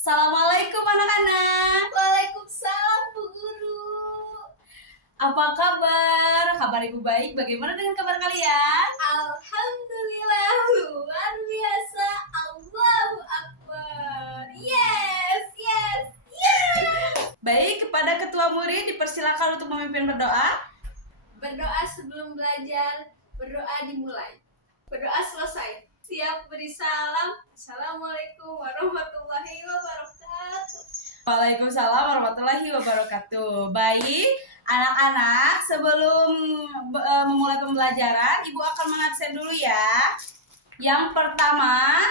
Assalamualaikum anak-anak. Waalaikumsalam Bu Guru. Apa kabar? Kabar ibu baik. Bagaimana dengan kabar kalian? Alhamdulillah luar biasa. Allahu Akbar. Yes. Baik, kepada ketua murid dipersilakan untuk memimpin berdoa. Berdoa sebelum belajar, berdoa dimulai. Berdoa selesai. Siap beri salam. Assalamualaikum warahmatullahi wabarakatuh. Waalaikumsalam warahmatullahi wabarakatuh. Baik, anak-anak, sebelum memulai pembelajaran, ibu akan mengabsen dulu ya. Yang pertama,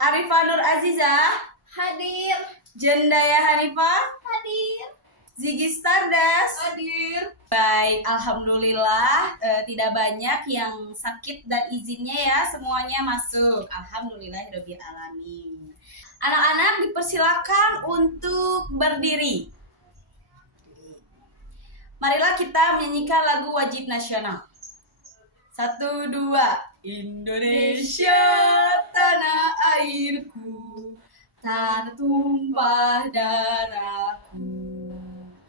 Arifah Nur Aziza, Hadir. Jendaya Hanifah, Hadir. Ziggy Stardust, Hadir. baik, alhamdulillah tidak banyak yang sakit dan izinnya ya, semuanya masuk. Alhamdulillahirabbil alamin. Anak-anak dipersilakan untuk berdiri. Marilah kita menyanyikan lagu wajib nasional. 1, 2. Indonesia tanah airku, tanah tumpah darahku.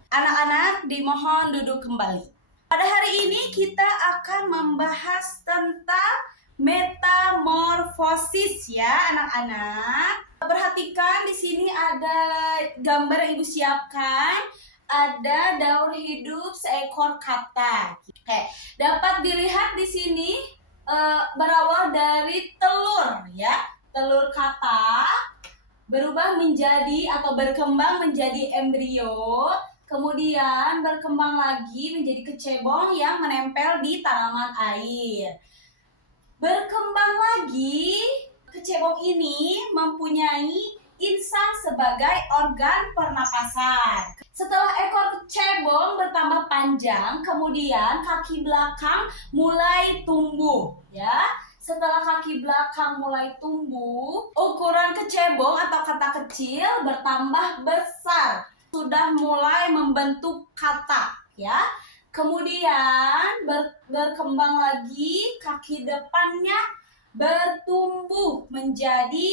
Anak-anak dimohon duduk kembali. Pada hari ini kita akan membahas tentang metamorfosis ya anak-anak. Perhatikan di sini ada gambar yang ibu siapkan. Ada daur hidup seekor kata. Oke, dapat dilihat di sini berawal dari telur ya. Telur kata berubah menjadi atau berkembang menjadi embrio. Kemudian berkembang lagi menjadi kecebong yang menempel di tanaman air. Berkembang lagi, kecebong ini mempunyai insang sebagai organ pernapasan. Setelah ekor kecebong bertambah panjang, kemudian kaki belakang mulai tumbuh, ya. Setelah kaki belakang mulai tumbuh, ukuran kecebong atau kata kecil bertambah besar. Sudah mulai membentuk kata, ya. Kemudian berkembang lagi, kaki depannya bertumbuh menjadi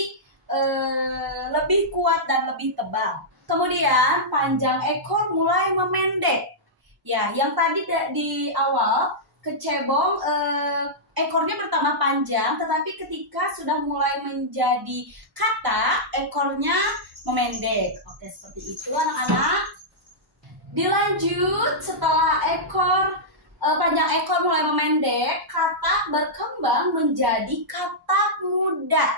lebih kuat dan lebih tebal. Kemudian panjang ekor mulai memendek. Ya, yang tadi di awal kecebong ekornya bertambah panjang, tetapi ketika sudah mulai menjadi kata, ekornya memendek. Oke, seperti itu anak-anak. Dilanjut, setelah panjang ekor mulai memendek, katak berkembang menjadi katak muda.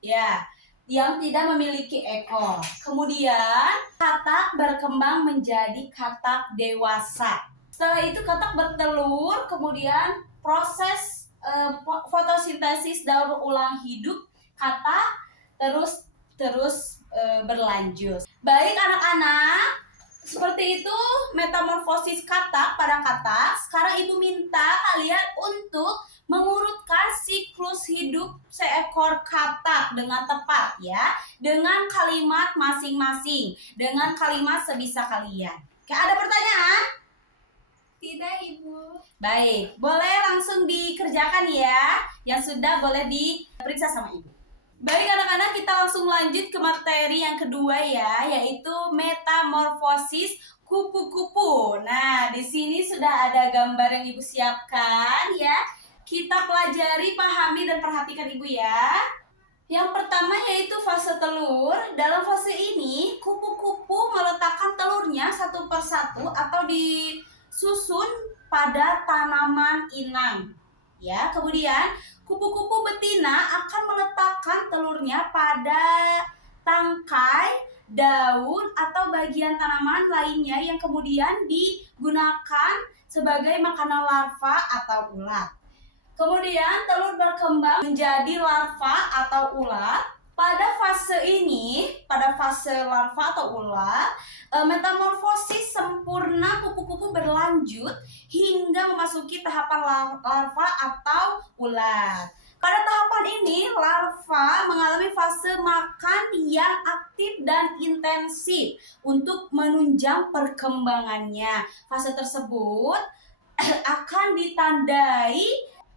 Ya, yang tidak memiliki ekor. Kemudian katak berkembang menjadi katak dewasa. Setelah itu katak bertelur, kemudian proses fotosintesis daur ulang hidup katak terus berlanjut. Baik anak-anak, seperti itu metamorfosis katak pada katak. Sekarang ibu minta kalian untuk mengurutkan siklus hidup seekor katak dengan tepat ya, dengan kalimat masing-masing, dengan kalimat sebisa kalian. Oke, ada pertanyaan? Tidak, Ibu. Baik, boleh langsung dikerjakan ya. Yang sudah boleh diperiksa sama ibu. Baik anak-anak, kita langsung lanjut ke materi yang kedua ya, yaitu metamorfosis kupu-kupu. Nah, di sini sudah ada gambar yang ibu siapkan ya. Kita pelajari, pahami, dan perhatikan ibu ya. Yang pertama yaitu fase telur. Dalam fase ini, kupu-kupu meletakkan telurnya satu persatu atau disusun pada tanaman inang. Ya, kemudian kupu-kupu betina akan meletakkan telurnya pada tangkai, daun, atau bagian tanaman lainnya yang kemudian digunakan sebagai makanan larva atau ulat. Kemudian telur berkembang menjadi larva atau ulat. Pada fase ini, pada fase larva atau ulat, metamorfosis sempurna kupu-kupu berlanjut hingga memasuki tahapan larva atau ulat. Pada tahapan ini, larva mengalami fase makan yang aktif dan intensif untuk menunjang perkembangannya. Fase tersebut akan ditandai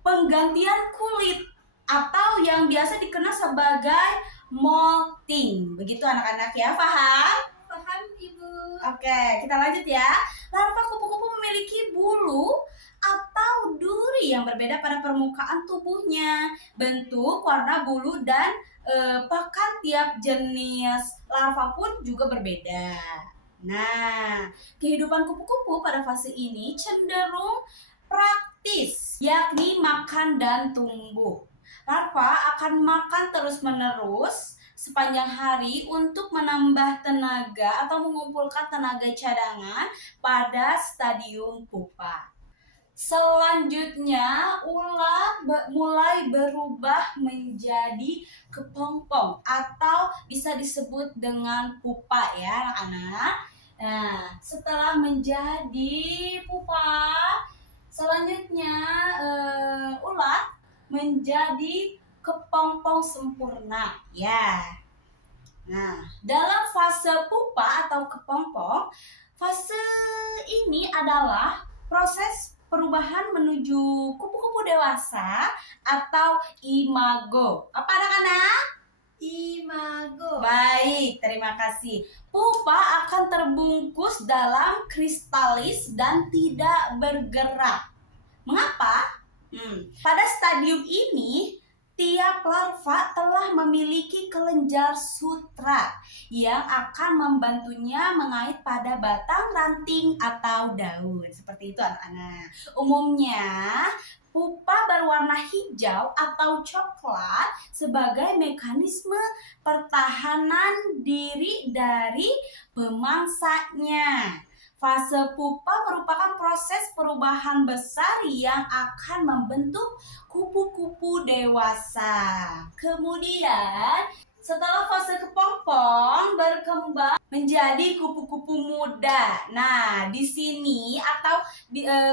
penggantian kulit atau yang biasa dikenal sebagai molting. Begitu anak-anak ya, paham? Paham, Ibu. Oke, kita lanjut ya. Larva kupu-kupu memiliki bulu atau duri yang berbeda pada permukaan tubuhnya. Bentuk, warna bulu, dan pakan tiap jenis larva pun juga berbeda. Nah, kehidupan kupu-kupu pada fase ini cenderung praktis, yakni makan dan tumbuh. Larva akan makan terus-menerus sepanjang hari untuk menambah tenaga atau mengumpulkan tenaga cadangan pada stadium pupa. Selanjutnya, ulat mulai berubah menjadi kepompong atau bisa disebut dengan pupa ya anak-anak. Nah, setelah menjadi pupa, selanjutnya ulat menjadi kepompong sempurna ya. Nah, dalam fase pupa atau kepompong, fase ini adalah proses perubahan menuju kupu-kupu dewasa atau imago. Apa anak-anak? Imago. Baik, terima kasih. Pupa akan terbungkus dalam kristalis dan tidak bergerak. Mengapa? Pada stadium ini, tiap larva telah memiliki kelenjar sutra yang akan membantunya mengait pada batang, ranting, atau daun. Seperti itu anak-anak. Umumnya, pupa berwarna hijau atau coklat sebagai mekanisme pertahanan diri dari pemangsanya. Fase pupa merupakan proses perubahan besar yang akan membentuk kupu-kupu dewasa. Kemudian, setelah fase kepompong berkembang menjadi kupu-kupu muda. Nah, di sini atau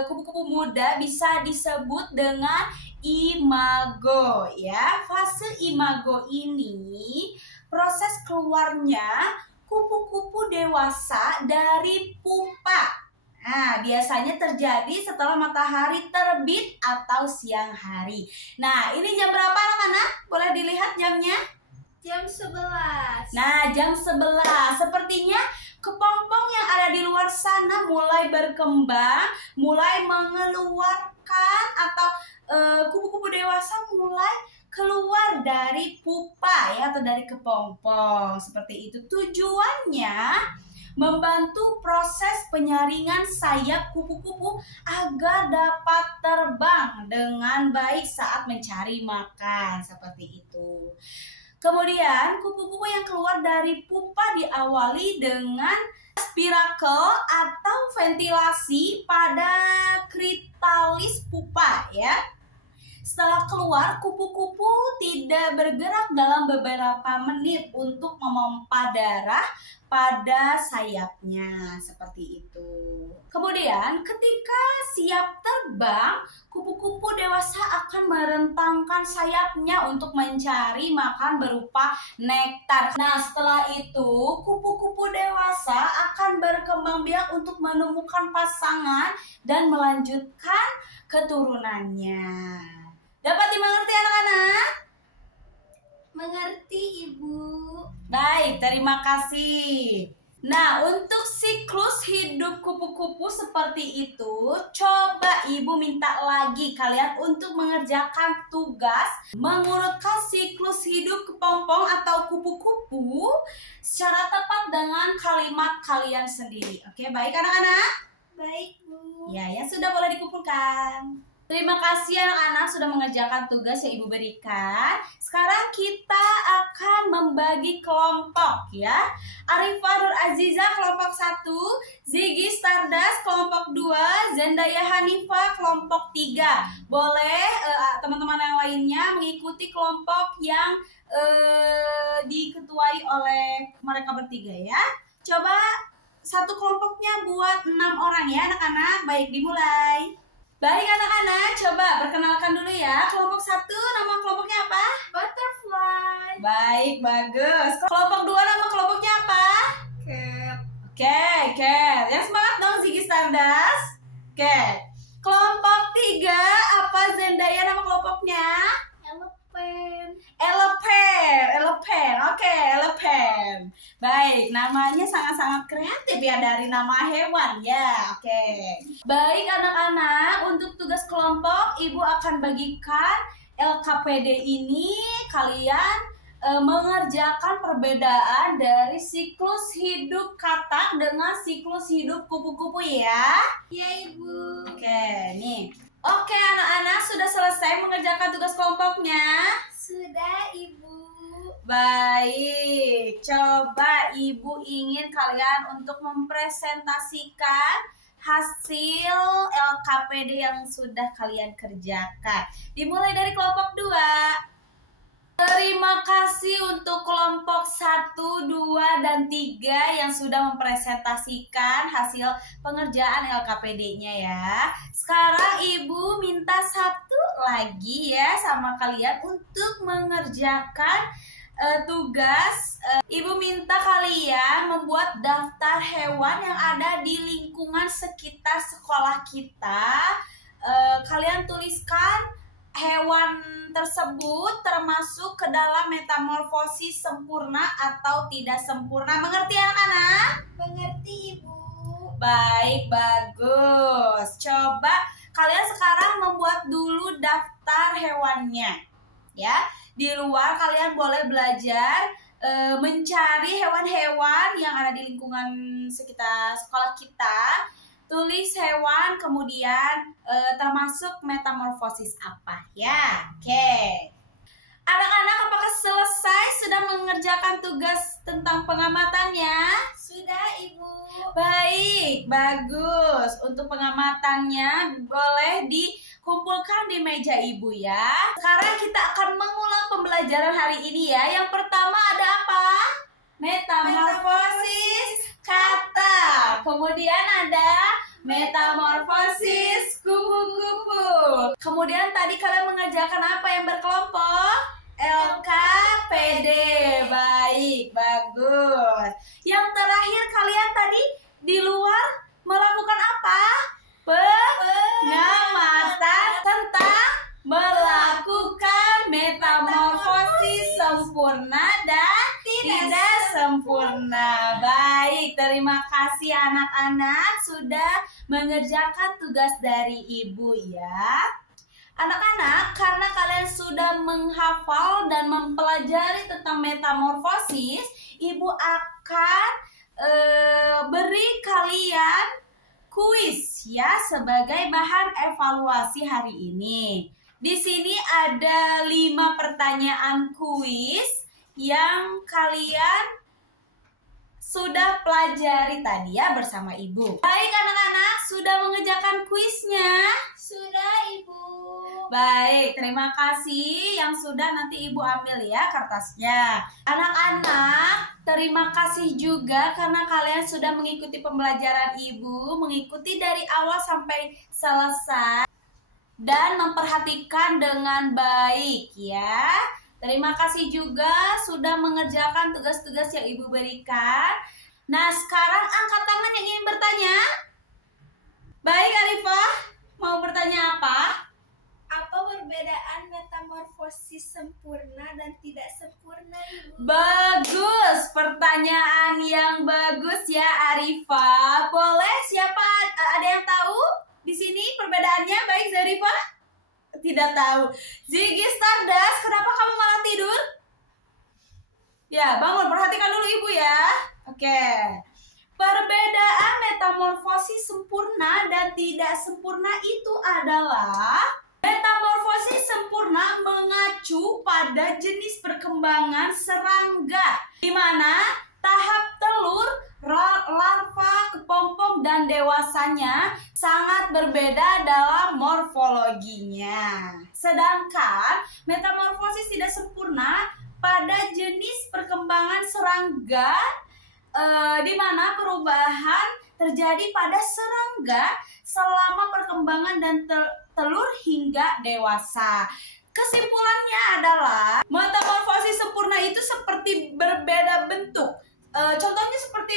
kupu-kupu muda bisa disebut dengan imago ya. Fase imago ini proses keluarnya kupu-kupu dewasa dari pupa. Nah, biasanya terjadi setelah matahari terbit atau siang hari. Nah, ini jam berapa anak-anak? Boleh dilihat jamnya? Jam 11. Nah, jam 11. Sepertinya kepompong yang ada di luar sana mulai berkembang, mulai mengeluarkan atau kupu-kupu dewasa mulai keluar dari pupa ya atau dari kepompong. Seperti itu. Tujuannya membantu proses penyaringan sayap kupu-kupu agar dapat terbang dengan baik saat mencari makan. Seperti itu. Kemudian kupu-kupu yang keluar dari pupa diawali dengan spirakel atau ventilasi pada kritalis pupa ya. Setelah keluar, kupu-kupu tidak bergerak dalam beberapa menit untuk memompa darah pada sayapnya, seperti itu. Kemudian, ketika siap terbang, kupu-kupu dewasa akan merentangkan sayapnya untuk mencari makan berupa nektar. Nah, setelah itu, kupu-kupu dewasa akan berkembang biak untuk menemukan pasangan dan melanjutkan keturunannya. Dapat dimengerti anak-anak? Mengerti, Ibu. Baik, terima kasih. Nah, untuk siklus hidup kupu-kupu seperti itu, coba Ibu minta lagi kalian untuk mengerjakan tugas mengurutkan siklus hidup kepompong atau kupu-kupu secara tepat dengan kalimat kalian sendiri. Oke, baik anak-anak? Baik, Bu. Ya, yang sudah boleh dikumpulkan. Terima kasih anak-anak sudah mengerjakan tugas yang Ibu berikan. Sekarang kita akan membagi kelompok ya. Arifah Nur Aziza kelompok 1, Ziggy Stardust kelompok 2, Zendaya Hanifah kelompok 3. Boleh teman-teman yang lainnya mengikuti kelompok yang diketuai oleh mereka bertiga ya. Coba satu kelompoknya buat 6 orang ya anak-anak. Baik, dimulai. Baik anak-anak, coba perkenalkan dulu ya. Kelompok 1, nama kelompoknya apa? Butterfly. Baik, bagus. Kelompok 2, nama kelompoknya apa? Cat. Oke, cat. Yang semangat dong Ziggy Stardust. Oke. Kelompok 3, apa Zendaya nama kelompoknya? Elephant. Elephant. Baik, namanya sangat-sangat kreatif ya dari nama hewan ya. Oke. Baik anak-anak, untuk tugas kelompok Ibu akan bagikan LKPD ini kalian mengerjakan perbedaan dari siklus hidup katak dengan siklus hidup kupu-kupu ya. Iya, Ibu. Oke, nih. Oke anak-anak, sudah selesai mengerjakan tugas kelompoknya? Sudah, Ibu. Baik, coba Ibu ingin kalian untuk mempresentasikan hasil LKPD yang sudah kalian kerjakan. Dimulai dari kelompok 2. Terima kasih untuk kelompok 1, 2, dan 3 yang sudah mempresentasikan hasil pengerjaan LKPD-nya ya. Sekarang Ibu minta satu lagi ya sama kalian untuk mengerjakan tugas. Ibu minta kalian membuat daftar hewan yang ada di lingkungan sekitar sekolah kita. Kalian tuliskan hewan tersebut termasuk ke dalam metamorfosis sempurna atau tidak sempurna. Mengerti anak-anak? Mengerti, Ibu. Baik, bagus. Coba kalian sekarang membuat dulu daftar hewannya. Ya, di luar kalian boleh belajar mencari hewan-hewan yang ada di lingkungan sekitar sekolah kita. Tulis hewan, kemudian termasuk metamorfosis apa ya. Oke. Anak-anak, apakah selesai sudah mengerjakan tugas tentang pengamatannya? Sudah, Ibu. Baik, bagus. Untuk pengamatannya boleh dikumpulkan di meja Ibu ya. Sekarang kita akan mengulang pembelajaran hari ini ya. Yang pertama ada apa? Metamorfosis kata. Kemudian ada metamorfosis kupu-kupu. Kemudian tadi kalian mengerjakan apa yang berkelompok? LKPD. Baik, bagus. Yang terakhir kalian tadi di luar melakukan apa? Pengamatan tentang melakukan metamorfosis sempurna dan tidak sempurna. Baik, terima kasih anak-anak sudah mengerjakan tugas dari Ibu ya. Anak-anak, karena kalian sudah menghafal dan mempelajari tentang metamorfosis, Ibu akan beri kalian kuis ya sebagai bahan evaluasi hari ini. Di sini ada 5 pertanyaan kuis yang kalian sudah pelajari tadi ya bersama Ibu. Baik anak-anak, sudah mengerjakan kuisnya? Sudah, Ibu. Baik, terima kasih yang sudah nanti Ibu ambil ya kertasnya. Anak-anak, terima kasih juga karena kalian sudah mengikuti pembelajaran Ibu, mengikuti dari awal sampai selesai dan memperhatikan dengan baik ya. Terima kasih juga sudah mengerjakan tugas-tugas yang Ibu berikan. Nah, sekarang angkat tangan yang ingin bertanya. Baik, Arifah, mau bertanya apa? Apa perbedaan metamorfosis sempurna dan tidak sempurna, Ibu? Bagus, pertanyaan yang bagus ya Arifah. Boleh siapa ada yang tahu di sini perbedaannya? Baik Zarifah? Tidak tahu. Ziggy Stardust, kenapa kamu malah tidur? Ya, bangun, perhatikan dulu Ibu ya. Oke. Perbedaan metamorfosis sempurna dan tidak sempurna itu adalah metamorfosis sempurna mengacu pada jenis perkembangan serangga, di mana tahap telur, larva, kepompong, dan dewasanya sangat berbeda dalam morfologinya. Sedangkan metamorfosis tidak sempurna pada jenis perkembangan serangga, di mana perubahan terjadi pada serangga selama perkembangan dan telur hingga dewasa. Kesimpulannya adalah metamorfosis sempurna itu seperti berbeda bentuk. Contohnya seperti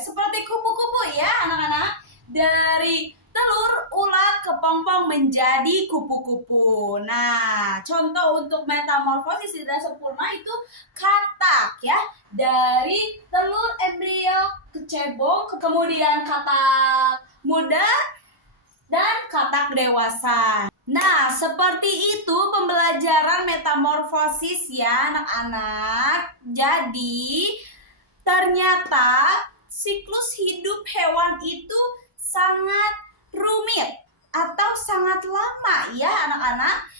seperti kupu-kupu ya anak-anak. Dari telur, ulat, kepompong menjadi kupu-kupu. Nah, contoh untuk metamorfosis tidak sempurna itu katak ya, dari telur embrio ke cebong, kemudian katak muda dan katak dewasa. Nah, seperti itu pembelajaran metamorfosis ya anak-anak. Jadi ternyata siklus hidup hewan itu sangat rumit atau sangat lama ya anak-anak.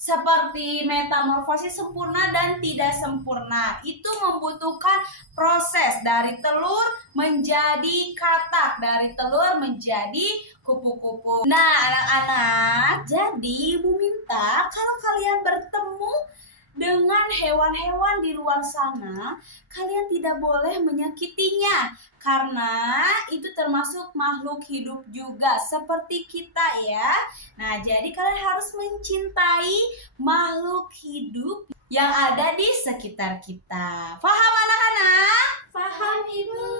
Seperti metamorfosis sempurna dan tidak sempurna, itu membutuhkan proses dari telur menjadi katak, dari telur menjadi kupu-kupu. Nah anak-anak, jadi Ibu minta kalau kalian bertemu dengan hewan-hewan di luar sana, kalian tidak boleh menyakitinya, karena itu termasuk makhluk hidup juga seperti kita ya. Nah, jadi kalian harus mencintai makhluk hidup yang ada di sekitar kita. Paham anak-anak? Paham Ibu.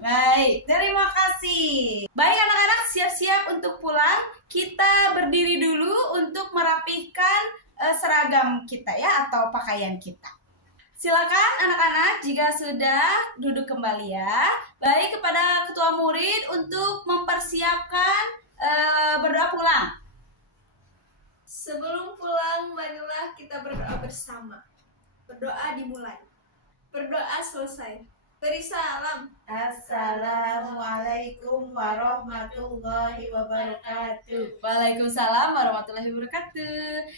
Baik, terima kasih. Baik anak-anak, siap-siap untuk pulang. Kita berdiri dulu untuk merapihkan seragam kita ya, atau pakaian kita. Silakan anak-anak jika sudah duduk kembali ya. Baik, kepada ketua murid untuk mempersiapkan berdoa pulang. Sebelum pulang, marilah kita berdoa bersama. Berdoa dimulai. Berdoa selesai. Beri salam. Assalamualaikum warahmatullahi wabarakatuh. Waalaikumsalam warahmatullahi wabarakatuh.